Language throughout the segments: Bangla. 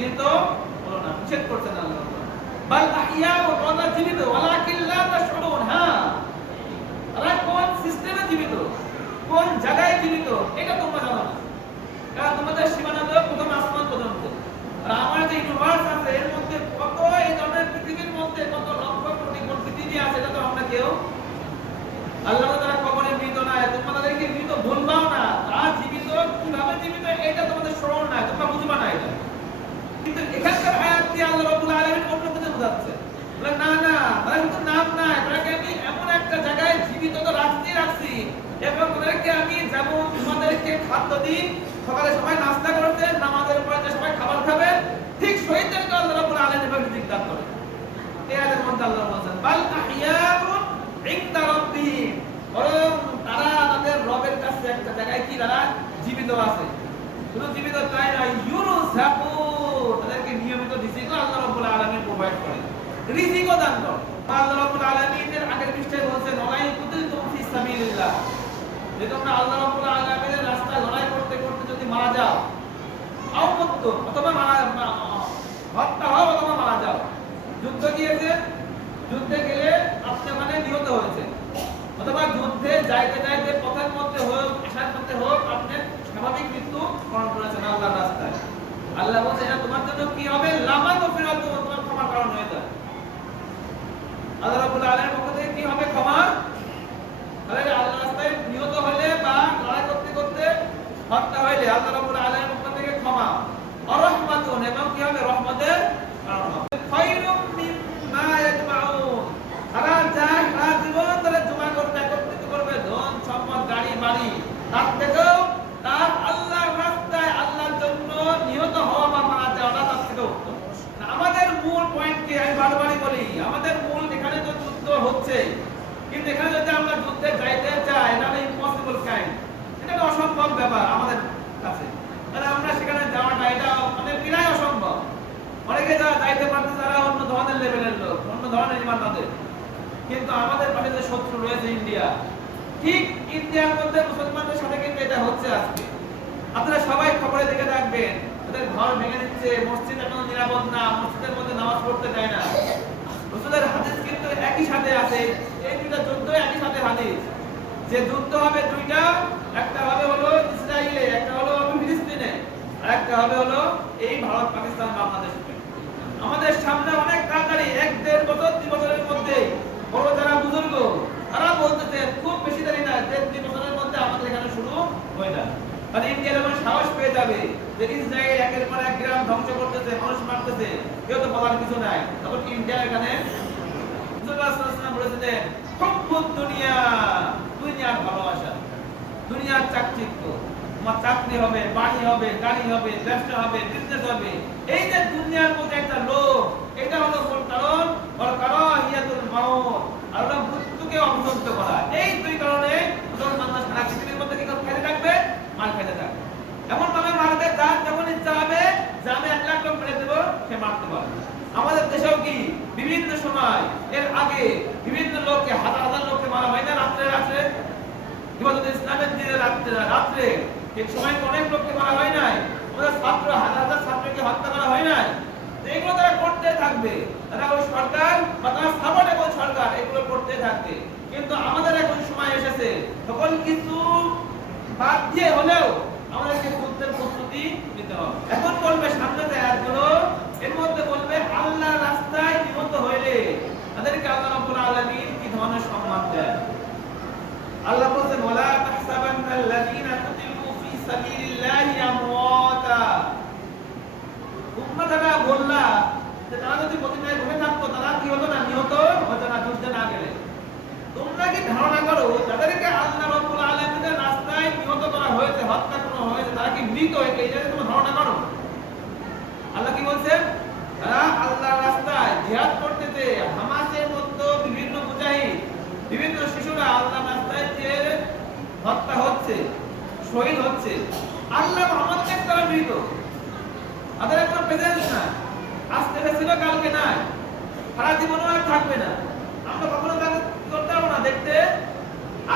কিন্তু হলো করছেন আল্লাহ হ্যাঁ। আমার যে ইউনিভার্স এর মধ্যে কত এই পৃথিবীর মধ্যে, কত লক্ষ আছে আমরা কেউ আল্লাহ তারা কবরে মৃত না তোমরা তাদেরকে মৃত বলবাও না তারা জীবিত কীভাবে জীবিত এটা তোমাদের স্মরণ নাই তোমরা বুঝবা না এটা কিন্তু এখানকার আয়াত দিয়ে আল্লাহ রাব্বুল আলামিন অন্য কিছু বোঝাচ্ছে বলে না না তারা কিন্তু নাম নাই তাদেরকে আমি এমন একটা জায়গায় জীবিত তো রাখতে রাখছি এবং তাদেরকে আমি যেমন তোমাদেরকে খাদ্য দিই সকালে সবাই নাস্তা করতে নামাজের পরে যে সবাই খাবার খাবে ঠিক শহীদদেরকে আল্লাহ রাব্বুল আলামিন এভাবে রিজিক দান করে এই আয়াতের মধ্যে আল্লাহ বলেছেন বাল আহিয়াউন ইনদা রাব্বিহিম বরং তারা তাদের রবের কাছে একটা জায়গায় কি তারা লড়াই করতে করতে যদি যাও যাও। যুদ্ধ গিয়েছে যুদ্ধে গেলে আপনি ওখানে নিহত হয়েছে অথবা যুদ্ধে যাইতে যাইতে পথের মধ্যে হোক আসার মধ্যে হোক আপনি স্বাভাবিক মৃত্যু বরণ করেছেন আল্লাহর রাস্তায় আল্লাহ বলছে এটা তোমার জন্য কি হবে লামা তো ফেরত তোমার ক্ষমার কারণ হয়ে যায় আল্লাহ রাব্বুল আলামিনের পক্ষ থেকে কি হবে ক্ষমা তাহলে আল্লাহ রাস্তায় নিহত হলে বা লড়াই করতে করতে হত্যা হইলে আল্লাহ রাব্বুল আলামিনের পক্ষ থেকে ক্ষমা অরহমাতুন এবং কি হবে রহমতের কারণ হবে খায়রুম মিম্মা ইয়াজমাউন সারা যায় সারা জীবন ধরে জমা করতে একত্রিত করবে ধন সম্পদ গাড়ি বাড়ি তার থেকেও তার আল্লাহর রাস্তায় আল্লাহর জন্য নিহত হওয়া বা মারা যাওয়াটা তার থেকে উত্তম না, আমাদের মূল পয়েন্ট কি আমি বারবারই বলি আমাদের মূল এখানে তো যুদ্ধ হচ্ছে কিন্তু এখানে যদি আমরা যুদ্ধে যাইতে চাই এটা ইম্পসিবল কাইন্ড এটা অসম্ভব ব্যাপার আমাদের কাছে। তাহলে আমরা সেখানে যাওয়াটা, এটা মানে প্রায় অসম্ভব। অনেকে যারা যাইতে পারছে তারা অন্য ধরনের লেভেলের লোক, অন্য ধরনের ইমান তাদের কিন্তু আমাদের পাশে যে শত্রু রয়েছে ইন্ডিয়া, ঠিক ইন্ডিয়ার মধ্যে মুসলমানদের সাথে কিন্তু এটা হচ্ছে আজকে। আপনারা সবাই খবরে দেখে রাখবেন ওদের ঘর ভেঙে দিচ্ছে মসজিদ এখন নিরাপদ না, মসজিদের মধ্যে নামাজ পড়তে দেয় না। রসুলের হাদিস কিন্তু একই সাথে আছে। এই যুদ্ধ একই সাথে হাদিস। যে যুদ্ধ হবে দুইটা, একটা হবে হলো ইসরায়েলে একটা হলো ফিলিস্তিনে, আর একটা হবে হলো এই ভারত, পাকিস্তান, বাংলাদেশ আমাদের সামনে অনেক তাড়াতাড়ি, এক দেড় বছর, দুই বছরের মধ্যে, বড় যারা বুজুর্গ, তারা বলতেছে, খুব বেশি দেরি না, দেড়, দুই বছরের মধ্যে আমাদের এখানে শুরু হয়ে যাবে। মানে ইন্ডিয়া যখন সাহস পেয়ে যাবে যে ইসরায়েল একের পর এক গ্রাম ধ্বংস করতেছে, মানুষ মারতেছে, কেউ তো বলার কিছু নাই। তখন ইন্ডিয়া এখানে? বলেছিলেন হুব্বুদ দুনিয়া, দুনিয়ার ভালোবাসা, দুনিয়ার চাকচিক্য। তোমার চাকরি হবে, বাড়ি হবে, গাড়ি হবে, ব্যবসা হবে বিজনেস হবে। এই যে দুনিয়ার মধ্যে একটা লোক, এটা হলো মূল কারণ ওর কারাহিয়াতুল মাউত। আর ওটা মৃত্যুকে অপছন্দ করা। এই দুই কারণে মুসলমানরা সারা পৃথিবীর মধ্যে কি খেতে থাকবে? মার খেতে থাকবে। এমন ভাবে মারবে যার যখন ইচ্ছা হবে, যে আমি এক লাখ লোক মেরে দেবো, সে মারতে পারবে। আমাদের দেশেও কি বিভিন্ন সময় এর আগে বিভিন্ন লোককে, হাজার হাজার লোককে মারা হয় না রাত্রে রাত্রে? ইসলামের দিনে রাত্রে রাত্রে ঠিক সময় অনেক লোককে মারা হয় নাই। আমাদের ছাত্র, হাজার হাজার ছাত্রকে হত্যা করা হয় নাই। এগুলো তারা করতে থাকবে। তারা ওই সরকার বা তারা সাপোর্টেবল সরকার এগুলো করতে থাকবে। কিন্তু আমাদের এখন সময় এসেছে। সকল কিছু বাদ দিয়ে হলেও আমাদেরকে যুদ্ধের প্রস্তুতি নিতে হবে। এখন বলবে সামনে যে আয়াতগুলো এর মধ্যে বলবে, আল্লাহ রাস্তায় নিহত হইলে তাদেরকে আল্লাহ রাব্বুল আলামিন কি ধরনের সম্মান দেয় আল্লাহ বলছেন, ওয়ালা তাহসাবান্নাল্লাযীনা কুতিলু ফী সাবিলিল্লাহি আমওয়াতা। তোমরা বললা যে, তারা যদি মদিনায় ঘুরে থাকতো, তারা কি হতো না? নিহত হতো না, যুদ্ধে না গেলে। তোমরা কি ধারণা করো, যাদেরকে আল্লাহ রাব্বুল আলামিনের রাস্তায় নিহত করা হয়েছে, হত্যা করা হয়েছে, তারা কি মৃত এই জায়গায় তোমরা ধারণা করো। আল্লাহ কি বলছেন তারা আল্লাহর রাস্তায় জিহাদ করতেছে, হামাসের মতো বিভিন্ন মুজাহিদ, বিভিন্ন শিশুরা আল্লাহর রাস্তায় যে হত্যা হচ্ছে, শহীদ হচ্ছে। আল্লাহ আমাদের তারা মৃত। তাদের কোনো প্রেজেন্স না আজকে ছিল কালকে নাই। সারা জীবনও আর থাকবে না। আমরা কখনো তাদের করতে পারব না দেখতে।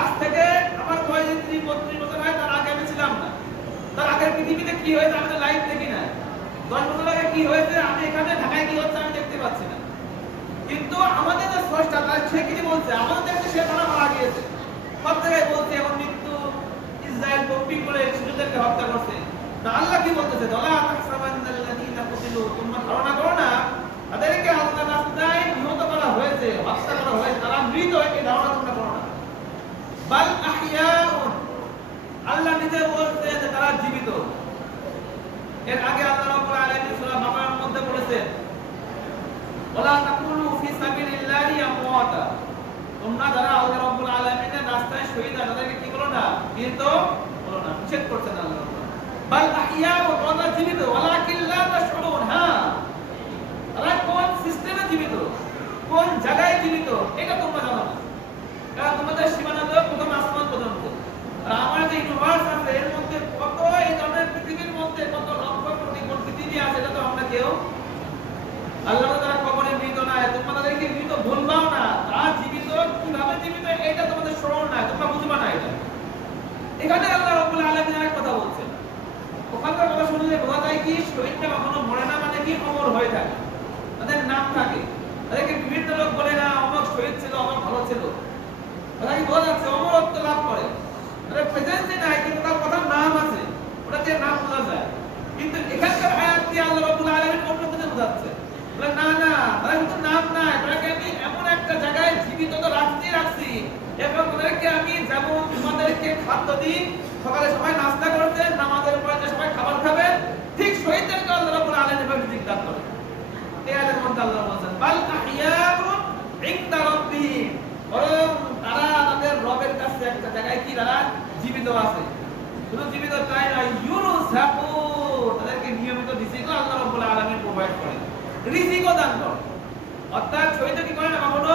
আজ থেকে আমার বয়স ত্রিশ বত্রিশ বছর হয়, তার আগে আমি ছিলাম না। তার আগের পৃথিবীতে কি হয়েছে, আমি তো লাইভ দেখি দশ বছর আগে কি হয়েছে? আমি এখানে ঢাকায় কি হচ্ছে আমি দেখতে পাচ্ছি না। কিন্তু আমাদের যে স্রষ্টা, তার সে কি বলছে? আমাদের দেশে সে তারা মারা গিয়েছে। সব জায়গায় বলছে এখন মৃত্যু ইসরায়েল বম্বিং করে শিশুদেরকে হত্যা করছে। না আল্লাহ কি বলতেছে? দলা তোমরা ধারণা করো না। তাদেরকে আল্লাহ রাস্তায় নিহত করা হয়েছে, হত্যা করা হয়েছে। তারা মৃত এই ধারণা তোমরা করো না। বাল আহইয়াউন, আল্লাহ নিজে বলছে যে তারা জীবিত। এর আগে আল্লাহ রাব্বুল আলামিন সূরা বাকারার মধ্যে বলেছেন ওয়ালা তাকুলু ফি সাবিলিল্লাহি আমওয়াতা। তোমরা যারা আল্লাহ রাব্বুল আলামিনের রাস্তায় শহীদ হয়, তাদেরকে কি করো না? মৃত বলো না, নিষেধ করছেন আল্লাহ। বাল আহইয়াউ ওয়ালা জীবিত, ওয়ালাকিন লা তাশউরুন হ্যাঁ তারা কোন সিস্টেমে জীবিত? কোন জায়গায় জীবিত? এটা তোমরা জানো না। কারণ তোমাদের সীমানা তো প্রথম আসমান পর্যন্ত আর আমার যে ইউনিভার্স আছে, এর মধ্যে কত এই ধরনের পৃথিবীর মধ্যে কত আমরা কেউ? আল্লাহ তারা কবরে মৃত তোমরা তাদেরকে মৃত ভুলবাও না। তারা জীবিত, কীভাবে জীবিত, এটা তোমাদের স্মরণ তোমরা বুঝবা না এটা। এখানে আল্লাহ রাব্বুল আলামিন আরেক কথা বলছেন। ওখানকার কথা শুনলে বোঝা যায় কি শহীদটা কখনো মরে না মানে কি অমর হয়ে থাকে। তাদের নাম থাকে। তাদেরকে বিভিন্ন লোক বলে না, অমর শহীদ ছিল, অমর ভালো ছিল। ওরা কি বোঝা যাচ্ছে অমরত্ব লাভ করে। তাদের প্রেজেন্সই নাই, কিন্তু তার কথার নাম আছে ওটা যে নাম বোঝা যায় কিন্তু এখানকার আয়াত দিয়ে আল্লাহ রাব্বুল আলামিন অন্য কিছু বোঝাচ্ছে বলে না না তারা কিন্তু নাম নাই তাদেরকে আমি এমন একটা জায়গায় জীবিত তো রাখছি রাখছি তাদেরকে আমি যেমন তোমাদেরকে খাদ্য দিই, সকালে সবাই নাস্তা করতে, নামাজের পরে যে সবাই খাবার খাবে, ঠিক শহীদদেরকে আল্লাহ রাব্বুল আলামিন রিজিক দান করে। এই আয়াতের মধ্যে আল্লাহ বলেছেন, বাল আহইয়াউন ইনদা রাব্বিহিম। বরং তারা তাদের রবের কাছে একটা জায়গায় কি তারা জীবিত আছে। শুধু জীবিত তাই নয় ইউরুসাকু তাদেরকে নিয়মিত রিজিকও আল্লাহ রাব্বুল আলামিন প্রোভাইড করে রিজিকও দান করে অর্থাৎ শহীদ কি করে না কখনো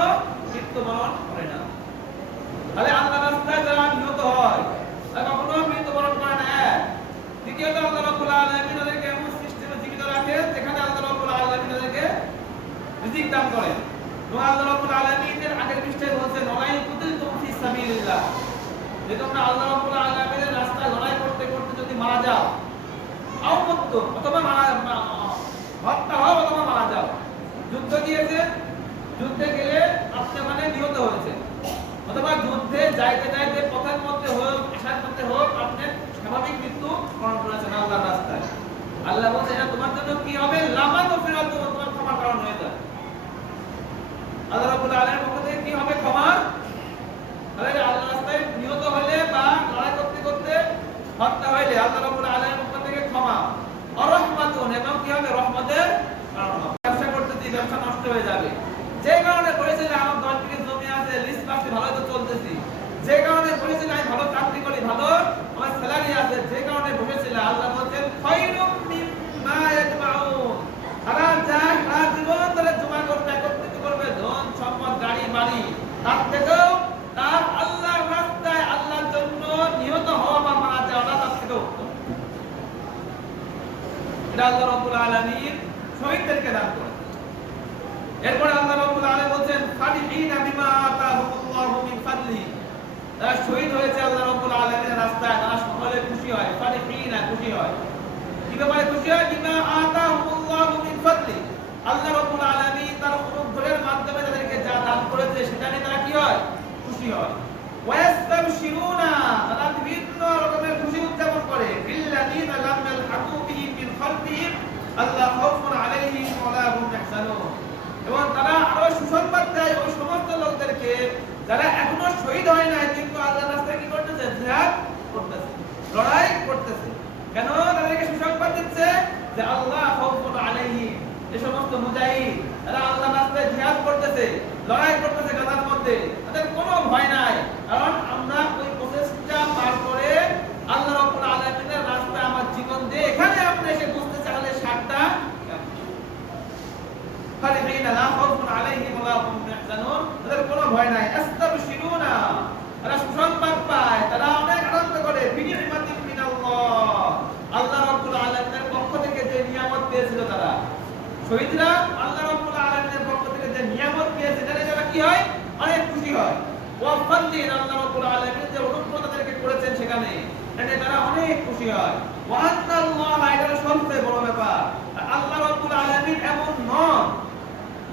মৃত্যুবরণ করে না। তাহলে আল্লাহ রাস্তায় যারা নিহত হয়, তারা কখনো মৃত্যুবরণ করে না। দ্বিতীয়ত, আল্লাহ রাব্বুল আলামিন তাদেরকে এমন সিস্টেমে জীবিত রাখে, যেখানে আল্লাহ রাব্বুল আলামিন তাদেরকে রিজিক দান করেন। এবং আল্লাহ রাব্বুল আলামিনের আগের পৃষ্ঠায় বলছেন ওয়ালাই কুতিলতুম ফি সাবিলিল্লাহ। যে তোমরা আল্লাহ রাব্বুল আলামিনের রাস্তায় লড়াই করতে করতে যদি মারা যাও, আও মুক্ত অথবা মারা, হত্যা হও অথবা মারা যাও। যুদ্ধ দিয়েছে যুদ্ধে গেলে আপনি ওখানে নিহত হয়েছে অথবা যুদ্ধে যাইতে যাইতে পথের মধ্যে হোক আসার মধ্যে হোক, আপনি স্বাভাবিক মৃত্যু বরণ করেছেন আল্লাহর রাস্তায়। আল্লাহ বলছে, এটা তোমার জন্য কি হবে? লামা তো ফেরত, তোমার ক্ষমার কারণ হয়ে যায় আল্লাহ রাব্বুল আলামিনের পক্ষ থেকে কি হবে ক্ষমা তাহলে আল্লাহ রাস্তায় নিহত হলে বা লড়াই করতে করতে হত্যা হইলে আল্লাহ রাব্বুল আলামিনের পক্ষ থেকে ক্ষমা অরহমাতুন এবং কি হবে রহমতের কারণ হবে। ব্যবসা করতেছি ব্যবসা নষ্ট হয়ে যাবে যে কারণে করেছিল আমার দশ বিঘে জমি আছে লিস্ট পাচ্ছি ভালো তো চলতেছি যে কারণে বলেছিল আমি ভালো চাকরি করি ভালো আমার স্যালারি আছে যে কারণে বসেছিল আল্লাহ বলছেন খায়রুম মিম্মা ইয়াজমাউন সারা যায় সারা জীবন ধরে জমা করবে একত্রিত করবে ধন সম্পদ গাড়ি বাড়ি তার থেকেও তার আল্লাহর রাস্তায় আল্লাহর জন্য নিহত হওয়া বা মারা যাওয়াটা তার থেকেও উত্তম এটা আল্লাহ রাব্বুল আলামিন শহীদদেরকে দান করেন। এরপরে আল্লাহ রাব্বুল আলামিন বলছেন ফারিহিনা বিমা আতাহুমুল্লাহু শহীদ হয়েছে আল্লাহ রাব্বুল আলামিনের রাস্তায়, তারা সকলে খুশি হয়। ফারিহিনা খুশি হয়। কি ব্যাপারে খুশি হয় বিমা আতাহুমুল্লাহু মিন ফাদলি আল্লাহ রাব্বুল আলামিন তার অনুগ্রহের মাধ্যমে তাদেরকে যা দান করেছে সেটা নিয়ে তারা কি হয় খুশি হয় ওয়াস্তাবশিরুনা তারা বিভিন্ন রকমের খুশি উদযাপন করে বিল্লাযীনা লাম ইয়ালহাকু বিহিম মিন খালফিহিম আল্লাহ খাউফুন আলাইহিম ওয়া লা হুম ইয়াহজানুন এবং তারা আরও সুসংবাদ দেয় ওই সমস্ত লোকদেরকে যারা এখনও শহীদ হয় নাই কিন্তু আল্লাহর রাস্তায় কি করতেছে জিহাদ করতেছে লড়াই করতেছে কেন তাদেরকে সুসংবাদ দিচ্ছে? যে আল্লাহ এই সমস্ত মুজাহিদ, তারা আল্লাহর রাস্তায় জিহাদ করতেছে, লড়াই করতেছে গাজার মধ্যে। তাদের কোনো ভয় নাই। কারণ আমরা ওই প্রসেসটা পার করে আল্লাহ রাব্বুল আলামিনের রাস্তায় আমার জীবন দিয়ে এখানে আপনি এসে বুঝতে চাইলে সাতটা ফারিহিন লা খাউফুন আলাইহিম ওয়া হুম ইয়াহজানুন তাদের কোনো ভয় নাই। আস্তাবশিরুনা। তারা সুসংবাদ শহীদরা আল্লাহ রাব্বুল আলামিনের পক্ষ থেকে যে নিয়ামত পেয়েছে, সেটা তারা কি হয়? অনেক খুশি হয়। ওয়া ফাদ্দিন আল্লাহ রাব্বুল আলামিন যে অনুগ্রহ তাদেরকে করেছেন সেখানে এতে তারা অনেক খুশি হয়। ওয়া আল্লাহ এটা সবচেয়ে বড় ব্যাপার। আল্লাহ রাব্বুল আলামিন এমন নন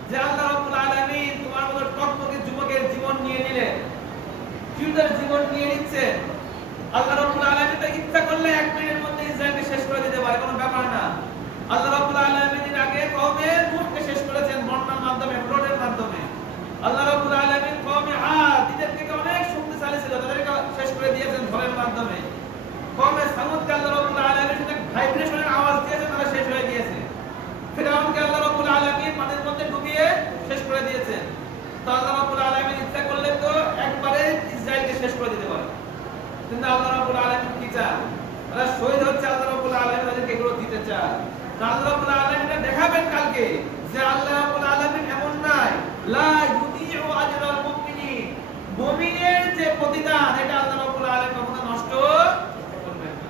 যে আল্লাহ রাব্বুল আলামিন তোমার মতো টকটকে যুবকের জীবন নিয়ে নিলে যুবকের জীবন নিয়ে নিচ্ছে আল্লাহ কওমে আল্লাহ রাব্বুল আলামিন সাথে ভাইব্রেশনের আওয়াজ দিয়েছেন তারা শেষ হয়ে গিয়েছে। ফিরাউনকে আল্লাহ রাব্বুল আলামিন পানির মধ্যে ডুবিয়ে শেষ করে দিয়েছেন তো আল্লাহ রাব্বুল আলামিন ইচ্ছা করলে তো একবারে ইসরায়েলকে শেষ করে দিতে পারে। কিন্তু আল্লাহ রাব্বুল আলামিন কি চান? তারা শহীদ হচ্ছে আল্লাহ রাব্বুল আলামিন তাদেরকে এগুলো দিতে চান। আল্লাহ রাব্বুল আলামিন দেখাবেন কালকে যে আল্লাহ রাব্বুল আলামিন এমন নাই। লা ইউদিউ আজরাল মুমিনিন মুমিনের যে প্রতিদান এটা আল্লাহ রাব্বুল আলামিন কখনো নষ্ট করবেন না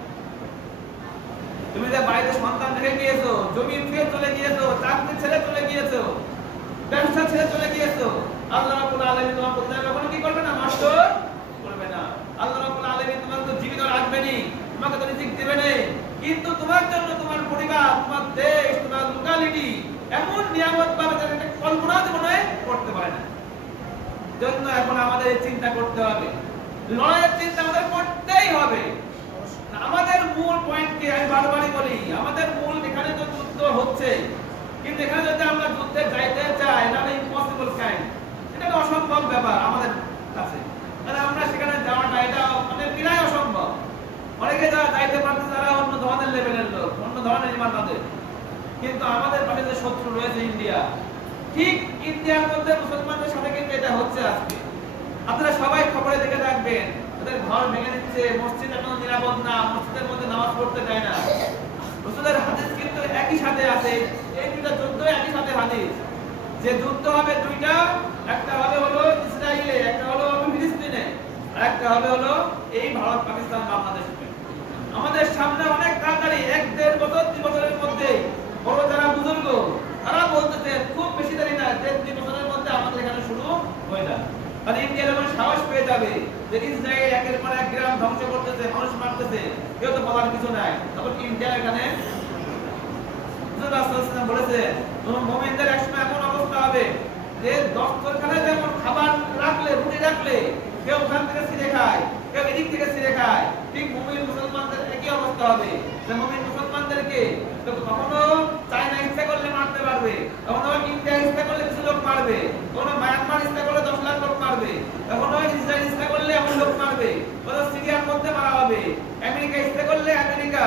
তুমি যে বাড়িতে সন্তান রেখে গিয়েছো জমি ফের চলে গিয়েছো, চাকরি ছেড়ে চলে গিয়েছো, ব্যবসা ছেড়ে চলে গিয়েছো, আল্লাহ রাব্বুল আলামিন তোমার কখনো কি করবে না নষ্ট করবে না। আল্লাহ তো জীবিত তোমাকে তো রিজিক কিন্তু তোমার জন্য তোমার পরিবার, তোমার দেশ, তোমার লোকালিটি এমন নিয়ামত পাবে যারা এটা কল্পনা করতে পারে না। জন্য এখন আমাদের চিন্তা করতে হবে। লড়াইয়ের চিন্তা আমাদের করতেই হবে। আমাদের মূল পয়েন্ট কি আমি বারবারই বলি, আমাদের মূল এখানে তো যুদ্ধ হচ্ছে। কিন্তু এখানে যদি আমরা যুদ্ধে যাইতে চাই, তাহলে ইম্পসিবল কাইন্ড এটা অসম্ভব ব্যাপার আমাদের কাছে। মানে আমরা সেখানে যাওয়াটা, এটা মানে প্রায় অসম্ভব। অনেকে যারা যাইতে পারতেছে তারা অন্য ধরনের লেভেলের লোক, অন্য ধরনের ইমান তাদের কিন্তু আমাদের পাশে যে শত্রু রয়েছে ইন্ডিয়া, ঠিক ইন্ডিয়ার মধ্যে মুসলমানদের সাথে কিন্তু এটা হচ্ছে আজকে। আপনারা সবাই খবরে দেখে থাকবেন ওদের ঘর ভেঙে দিচ্ছে মসজিদ এখন নিরাপদ না, মসজিদের মধ্যে নামাজ পড়তে দেয় না। রসুলের হাদিস কিন্তু একই সাথে আছে, এই দুইটা যুদ্ধ একই সাথে হাদিস। যে যুদ্ধ হবে দুইটা, একটা হবে হলো ইসরায়েলে একটা হলো ফিলিস্তিনে একটা হবে হলো এই ভারত, পাকিস্তান, বাংলাদেশে আমাদের সামনে অনেক তাড়াতাড়ি এক দেড় বছর দুই বছরের মধ্যে বড় যারা বুজুর্গ, তারা বলতেছে, খুব বেশি দেরি না, দেড় দুই বছরের মধ্যে আমাদের এখানে শুরু হয়ে যাবে। মানে ইন্ডিয়া সাহস পেয়ে যাবে। যে ইসরায়েল একের পর এক গ্রাম ধ্বংস করতেছে, মানুষ মারতেছে, কেউ তো বলার কিছু নাই। তখন ইন্ডিয়া এখানে? বলেছে মুমিনদের একসময় এমন অবস্থা হবে যে দস্তরখানায় যেমন খাবার রাখলে, রুটি রাখলে, কেউ ওখান থেকে ছিঁড়ে খায়, কেউ এদিক থেকে ছিঁড়ে খায়, ঠিক মুমিন মুসলমানদের একই অবস্থা হবে। যে মুমিন মুসলমানদেরকে কখনো চায়না ইচ্ছা করলে মারতে পারবে, কখনো ইন্ডিয়া ইচ্ছা করলে কিছু লোক মারবে, কখনো মায়ানমার ইচ্ছা করলে দশ লাখ লোক মারবে, কখনো ইসরায়েল ইচ্ছা করলে এমন লোক মারবে, কখনো সিরিয়ার মধ্যে মারা হবে, আমেরিকা ইচ্ছা করলে আমেরিকা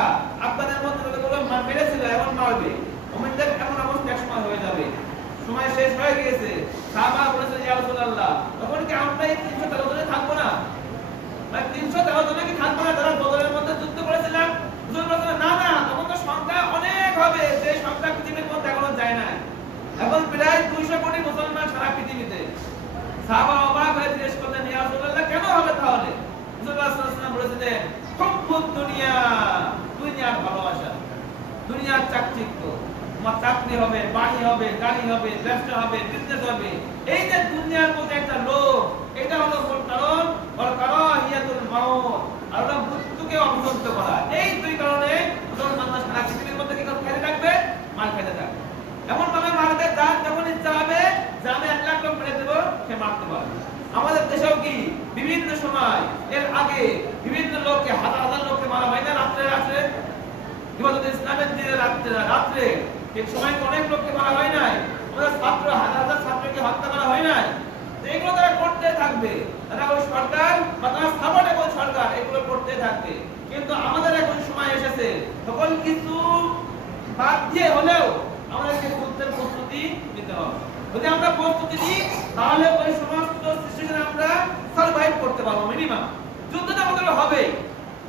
আপনাদের মধ্যে যতগুলো মেরেছিল এমন মারবে। মুমিনদের এমন অবস্থা একসময় হয়ে যাবে। সময় শেষ হয়ে গিয়েছে। সাহাবা বলেছেন ইয়া রাসূলুল্লাহ, তখন কি আমরা এই 313 জনে থাকব না? মানে 313 জনে কি থাকব না? যারা বদরের মধ্যে যুদ্ধ করেছিলাম? হুজুর বলেছেন না না সংখ্যা অনেক হবে যে সংখ্যা পৃথিবীর মধ্যে এখনও যায় না। এখন প্রায় 200 কোটি মুসলমান সারা পৃথিবীতে। সাহাবা অবাক হয়ে জিজ্ঞেস করলেন, ইয়া রাসূলুল্লাহ, কেন হবে তাহলে? ওয়াসাল্লাম বলেছিলেন হুব্বুদ দুনিয়া, দুনিয়ার ভালোবাসা, দুনিয়ার চাকচিক্য। তোমার চাকরি হবে, বাড়ি হবে, গাড়ি হবে, ব্যবসা হবে বিজনেস হবে। এই যে দুনিয়ার মধ্যে একটা লোক এটা হলো মূল কারণ। ওর কারাহিয়াতুল মাউত, আর হলো মৃত্যুকে অপছন্দ করা। এই দুই কারণে মুসলমান সারা পৃথিবীর মধ্যে কি খেতে থাকবে মার খেতে থাকবে এমন ভাবে মারবে যার যখন ইচ্ছা হবে যে আমি এক লাখ লোক মেরে দেবো, সে মারতে পারবে। আমাদের দেশেও কি বিভিন্ন সময়, এর আগে বিভিন্ন লোককে, হাজার হাজার লোককে মারা হয় না রাত্রে রাত্রে? ইবাদত ইসলামের দিনে রাত্রে রাত্রে। ঠিক সময় অনেক লোককে মারা হয় নাই? আমাদের ছাত্র, হাজার হাজার ছাত্রকে হত্যা করা হয় নাই? এগুলো তারা করতে থাকবে। তারা ওই সরকার বা তারা সাপোর্টেবল সরকার এগুলো করতে থাকবে। কিন্তু আমাদের এখন সময় এসেছে। সকল কিছু বাদ দিয়ে হলেও আমাদেরকে যুদ্ধের প্রস্তুতি নিতে হবে। যদি আমরা প্রস্তুতি নিই, তাহলে ওই সমস্ত সিচুয়েশন আমরা সার্ভাইভ করতে পারব মিনিমাম যুদ্ধটা আমাদের হবে।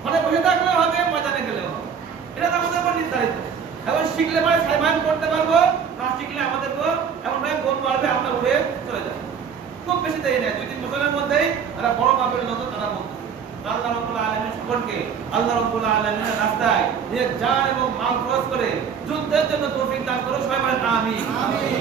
মানে বসে থাকলেও হবে, ময়দানে গেলেও হবে। এটা তো আমাদের উপর নির্ধারিত। এখন শিখলে মানে সার্ভাইভ করতে পারব, না শিখলে আমাদের তো এমন ভাবে বোম মারবে আমরা উড়ে চলে যাব। খুব বেশি দেরি নেই দুই তিন বছরের মধ্যেই তারা বড় মাপের নতুন তারা আল্লাহ রাব্বুল আলামিন সকলকে আল্লাহ রাব্বুল আলামিনের রাস্তায় নিজের জান এবং মাল খরচ করে যুদ্ধের জন্য তৌফিক দান করো সবাই বলেন, আমিন। আমিন।